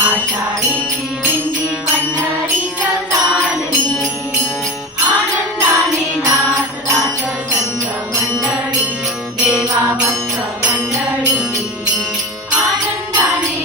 आषाढीची विंदी पंढरीचा चालली आनंदाने नाचतात संत मंडळी देवा भक्त मंडळी. आनंदाने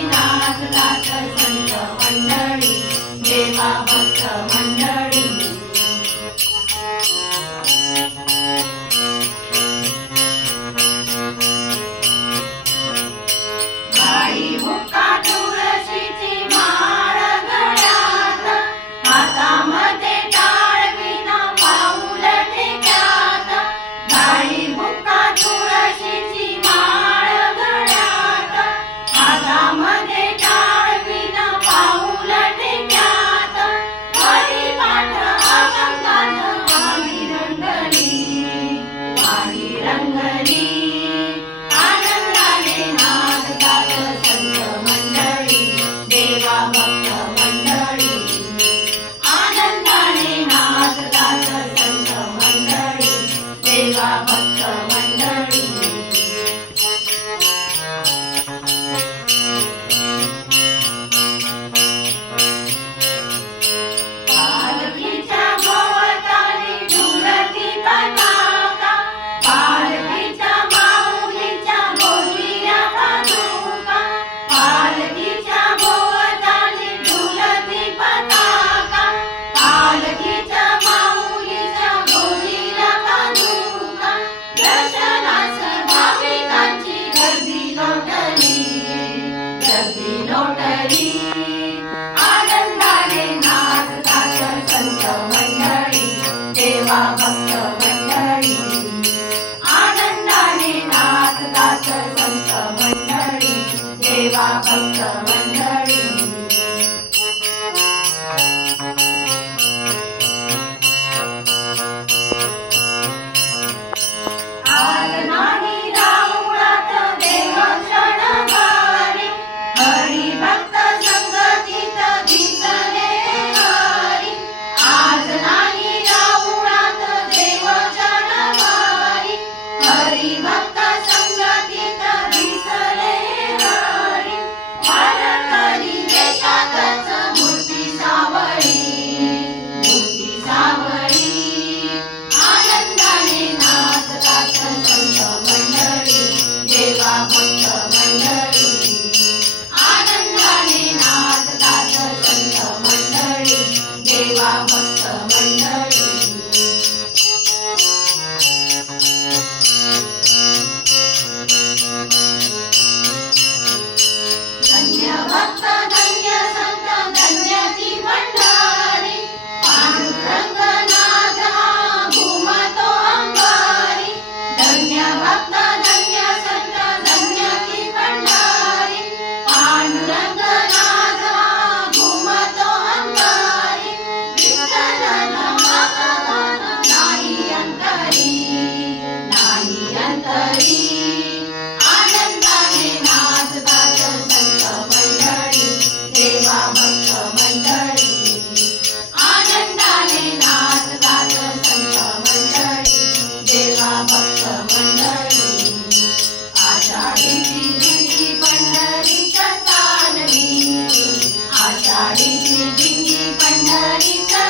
मंडळी देवा भक्त मंडळी आनंदाने नाच गात संत मंडळी देवा भक्त मंडळी गिंगी पंढरीचा